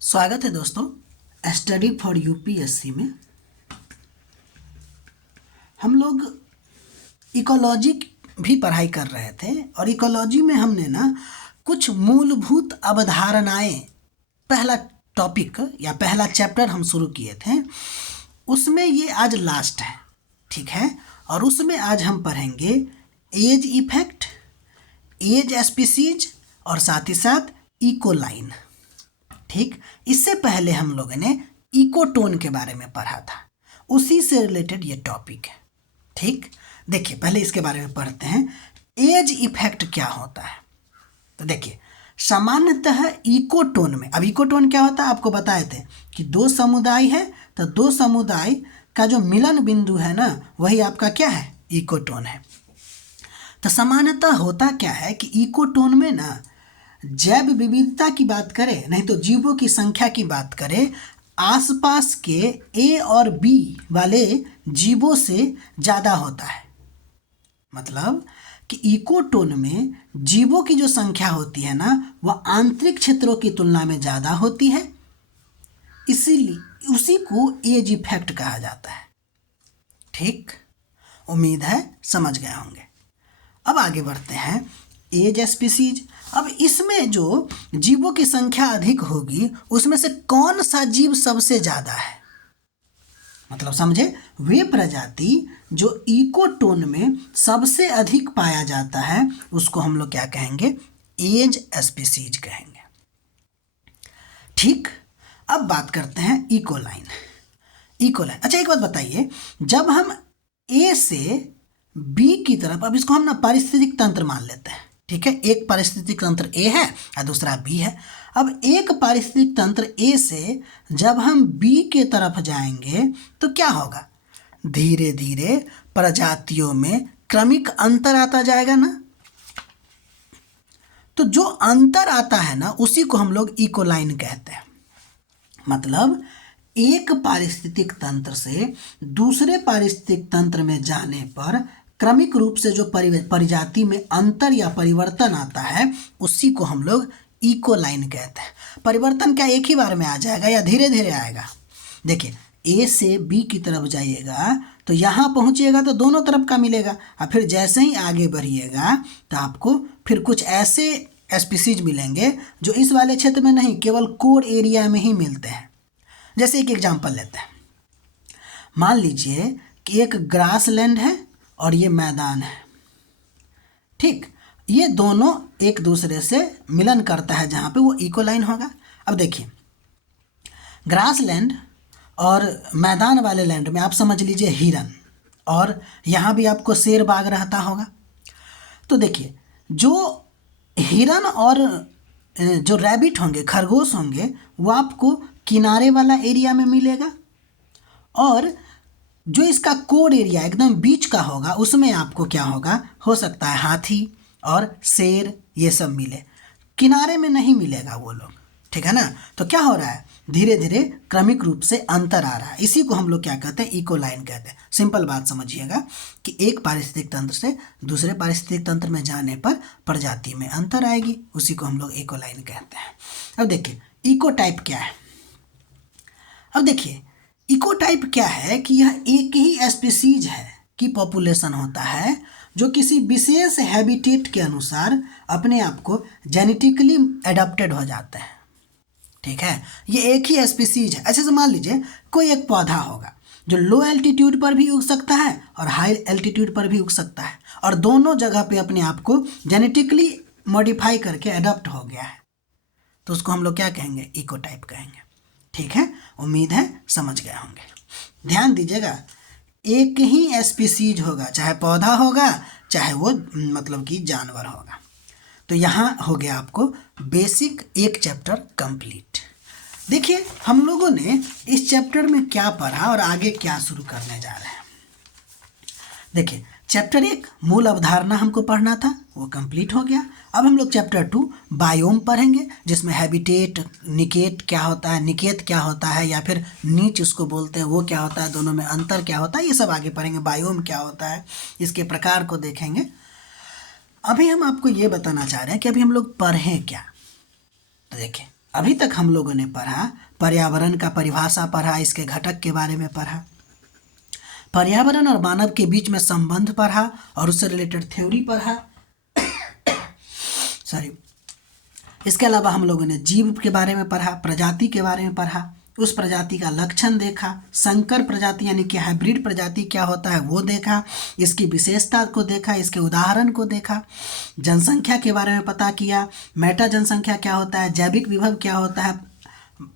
स्वागत है दोस्तों स्टडी फॉर यूपीएससी में। हम लोग इकोलॉजी भी पढ़ाई कर रहे थे और इकोलॉजी में हमने ना कुछ मूलभूत अवधारणाएं पहला टॉपिक या पहला चैप्टर हम शुरू किए थे, उसमें ये आज लास्ट है, ठीक है। और उसमें आज हम पढ़ेंगे एज इफेक्ट, एज स्पीसीज और साथ ही साथ इकोलाइन, ठीक। इससे पहले हम लोगों ने इकोटोन के बारे में पढ़ा था, उसी से रिलेटेड ये टॉपिक है, ठीक। देखिए पहले इसके बारे में पढ़ते हैं, एज इफेक्ट क्या होता है। तो देखिए सामान्यतः इकोटोन में, अब इकोटोन क्या होता है आपको बताए थे कि दो समुदाय है, तो दो समुदाय का जो मिलन बिंदु है ना, वही आपका क्या है, इकोटोन है। तो सामान्यतः होता क्या है कि इकोटोन में ना जैव विविधता की बात करें, नहीं तो जीवों की संख्या की बात करें, आसपास के ए और बी वाले जीवों से ज़्यादा होता है। मतलब कि इकोटोन में जीवों की जो संख्या होती है ना, वह आंतरिक क्षेत्रों की तुलना में ज़्यादा होती है, इसीलिए उसी को एज इफेक्ट कहा जाता है, ठीक। उम्मीद है समझ गए होंगे। अब आगे बढ़ते हैं, एज स्पीसीज। अब इसमें जो जीवों की संख्या अधिक होगी, उसमें से कौन सा जीव सबसे ज़्यादा है, मतलब समझे, वे प्रजाति जो इकोटोन में सबसे अधिक पाया जाता है उसको हम लोग क्या कहेंगे, एज स्पीसीज कहेंगे, ठीक। अब बात करते हैं इकोलाइन। इकोलाइन, अच्छा एक बात बताइए, जब हम ए से बी की तरफ, अब इसको हम ना पारिस्थितिक तंत्र मान लेते हैं, ठीक है। एक पारिस्थितिक तंत्र ए है और दूसरा बी है। अब एक पारिस्थितिक तंत्र ए से जब हम बी के तरफ जाएंगे तो क्या होगा, धीरे धीरे प्रजातियों में क्रमिक अंतर आता जाएगा ना। तो जो अंतर आता है ना, उसी को हम लोग इकोलाइन कहते हैं। मतलब एक पारिस्थितिक तंत्र से दूसरे पारिस्थितिक तंत्र में जाने पर क्रमिक रूप से जो प्रजाति में अंतर या परिवर्तन आता है, उसी को हम लोग इकोलाइन कहते हैं। परिवर्तन क्या एक ही बार में आ जाएगा या धीरे धीरे आएगा। देखिए ए से बी की तरफ जाइएगा तो यहाँ पहुँचिएगा तो दोनों तरफ का मिलेगा, और फिर जैसे ही आगे बढ़िएगा तो आपको फिर कुछ ऐसे स्पीसीज मिलेंगे जो इस वाले क्षेत्र में नहीं, केवल कोर एरिया में ही मिलते हैं। जैसे एक एग्जाम्पल लेते हैं, मान लीजिए कि एक ग्रास लैंड है और ये मैदान है, ठीक। ये दोनों एक दूसरे से मिलन करता है, जहाँ पे वो इकोलाइन होगा। अब देखिए ग्रास लैंड और मैदान वाले लैंड में आप समझ लीजिए हिरन, और यहाँ भी आपको शेर बाघ रहता होगा। तो देखिए जो हिरन और जो रैबिट होंगे, खरगोश होंगे, वो आपको किनारे वाला एरिया में मिलेगा, और जो इसका कोर एरिया एकदम बीच का होगा उसमें आपको क्या होगा, हो सकता है हाथी और शेर ये सब मिले, किनारे में नहीं मिलेगा वो लोग, ठीक है ना। तो क्या हो रहा है, धीरे धीरे क्रमिक रूप से अंतर आ रहा है, इसी को हम लोग क्या कहते हैं, इकोलाइन कहते हैं। सिंपल बात समझिएगा कि एक पारिस्थितिक तंत्र से दूसरे पारिस्थितिक तंत्र में जाने पर प्रजाति में अंतर आएगी, उसी को हम लोग इकोलाइन कहते हैं। अब देखिए इकोटाइप क्या है। अब देखिए इकोटाइप क्या है कि यह एक ही स्पीसीज है की पॉपुलेशन होता है जो किसी विशेष हैबिटेट के अनुसार अपने आप को जेनेटिकली एडाप्टेड हो जाता है, ठीक है। ये एक ही स्पीसीज है। अच्छे से मान लीजिए कोई एक पौधा होगा जो लो एल्टीट्यूड पर भी उग सकता है और हाई एल्टीट्यूड पर भी उग सकता है, और दोनों जगह पे अपने आप को जेनेटिकली मॉडिफाई करके एडाप्ट हो गया है, तो उसको हम लोग क्या कहेंगे, इकोटाइप कहेंगे, ठीक है। उम्मीद है समझ गए होंगे। ध्यान दीजिएगा एक ही स्पीसीज होगा, चाहे पौधा होगा चाहे वो मतलब कि जानवर होगा। तो यहाँ हो गया आपको बेसिक एक चैप्टर कंप्लीट। देखिए हम लोगों ने इस चैप्टर में क्या पढ़ा और आगे क्या शुरू करने जा रहे हैं। देखिए चैप्टर 1 मूल अवधारणा हमको पढ़ना था, वो कंप्लीट हो गया। अब हम लोग चैप्टर 2 बायोम पढ़ेंगे, जिसमें हैबिटेट, निकेट क्या होता है, निकेत क्या होता है, या फिर नीच उसको बोलते हैं, वो क्या होता है, दोनों में अंतर क्या होता है, ये सब आगे पढ़ेंगे। बायोम क्या होता है, इसके प्रकार को देखेंगे। अभी हम आपको ये बताना चाह रहे हैं कि अभी हम लोग पढ़ें क्या। तो देखिए अभी तक हम लोगों ने पढ़ा, पर्यावरण का परिभाषा पढ़ा, इसके घटक के बारे में पढ़ा, पर्यावरण और मानव के बीच में संबंध पढ़ा और उससे रिलेटेड थ्योरी पढ़ा। सॉरी, इसके अलावा हम लोगों ने जीव के बारे में पढ़ा, प्रजाति के बारे में पढ़ा, उस प्रजाति का लक्षण देखा, संकर प्रजाति यानी कि हाइब्रिड प्रजाति क्या होता है वो देखा, इसकी विशेषता को देखा, इसके उदाहरण को देखा, जनसंख्या के बारे में पता किया, मेटा जनसंख्या क्या होता है, जैविक विभव क्या होता है,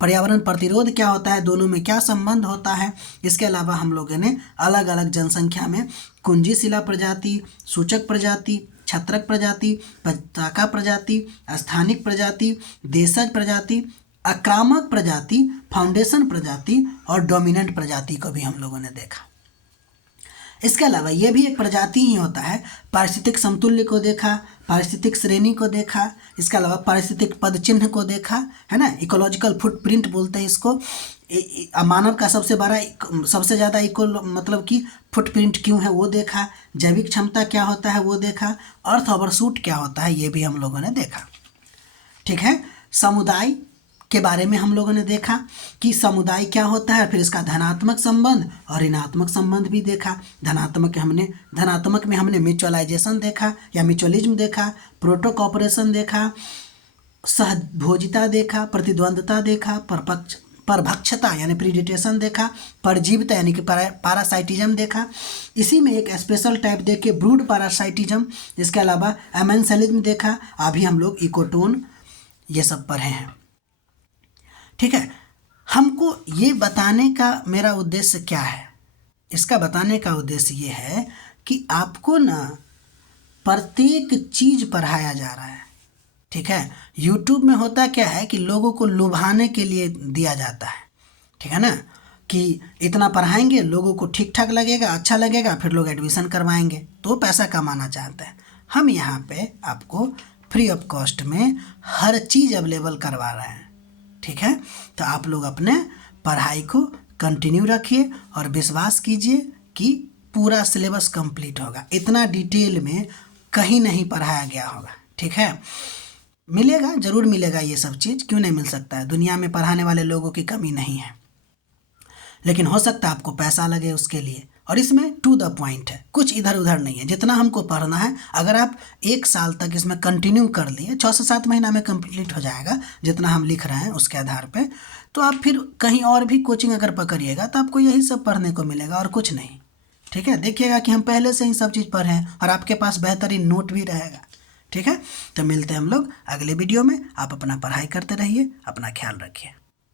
पर्यावरण प्रतिरोध क्या होता है, दोनों में क्या संबंध होता है। इसके अलावा हम लोगों ने अलग अलग जनसंख्या में कुंजी शिला प्रजाति, सूचक प्रजाति, छत्रक प्रजाति, पताका प्रजाति, स्थानिक प्रजाति, देशज प्रजाति, आक्रामक प्रजाति, फाउंडेशन प्रजाति और डोमिनेंट प्रजाति को भी हम लोगों ने देखा। इसके अलावा ये भी एक प्रजाति ही होता है। पारिस्थितिक समतुल्य को देखा, पारिस्थितिक श्रेणी को देखा, इसके अलावा पारिस्थितिक पद चिन्ह को देखा, है ना, इकोलॉजिकल फुटप्रिंट बोलते हैं इसको। मानव का सबसे ज़्यादा इको मतलब कि फुटप्रिंट क्यों है वो देखा, जैविक क्षमता क्या होता है वो देखा, अर्थ ओवरशूट क्या होता है ये भी हम लोगों ने देखा। ठीक है, समुदाय के बारे में हम लोगों ने देखा कि समुदाय क्या होता है, फिर इसका धनात्मक संबंध और ऋणात्मक संबंध भी देखा। धनात्मक में हमने म्यूचुअलाइजेशन देखा या म्यूचुअलिज्म देखा, प्रोटो कॉपरेशन देखा, सहभोजिता देखा, प्रतिद्वंद्वता देखा, परभक्षता यानी प्रीडेटेशन देखा, परजीविता यानी कि पैरासाइटिज्म देखा। इसी में एक स्पेशल टाइप देख के ब्रूड पैरासाइटिज्म, इसके अलावा एमेंसलिज्म देखा। अभी हम लोग इकोटोन ये सब पढ़े हैं। ठीक है, हमको ये बताने का मेरा उद्देश्य क्या है, इसका बताने का उद्देश्य ये है कि आपको ना प्रत्येक चीज़ पढ़ाया जा रहा है। ठीक है, यूट्यूब में होता क्या है कि लोगों को लुभाने के लिए दिया जाता है। ठीक है ना, कि इतना पढ़ाएंगे, लोगों को ठीक ठाक लगेगा, अच्छा लगेगा, फिर लोग एडमिशन करवाएंगे, तो पैसा कमाना चाहते हैं। हम यहाँ पे आपको फ्री ऑफ कॉस्ट में हर चीज़ अवेलेबल करवा रहे हैं। ठीक है, तो आप लोग अपने पढ़ाई को कंटिन्यू रखिए और विश्वास कीजिए कि पूरा सिलेबस कंप्लीट होगा। इतना डिटेल में कहीं नहीं पढ़ाया गया होगा। ठीक है, मिलेगा, ज़रूर मिलेगा, ये सब चीज़ क्यों नहीं मिल सकता है। दुनिया में पढ़ाने वाले लोगों की कमी नहीं है, लेकिन हो सकता है आपको पैसा लगे उसके लिए। और इसमें टू द पॉइंट है, कुछ इधर उधर नहीं है। जितना हमको पढ़ना है, अगर आप 1 साल तक इसमें कंटिन्यू कर लिए, 6 से 7 महीना में कंप्लीट हो जाएगा जितना हम लिख रहे हैं उसके आधार पे। तो आप फिर कहीं और भी कोचिंग अगर पकड़िएगा तो आपको यही सब पढ़ने को मिलेगा और कुछ नहीं। ठीक है, देखिएगा कि हम पहले से ही सब चीज़ पढ़े हैं और आपके पास बेहतरीन नोट भी रहेगा। ठीक है, तो मिलते हैं हम लोग अगले वीडियो में। आप अपना पढ़ाई करते रहिए, अपना ख्याल रखिए।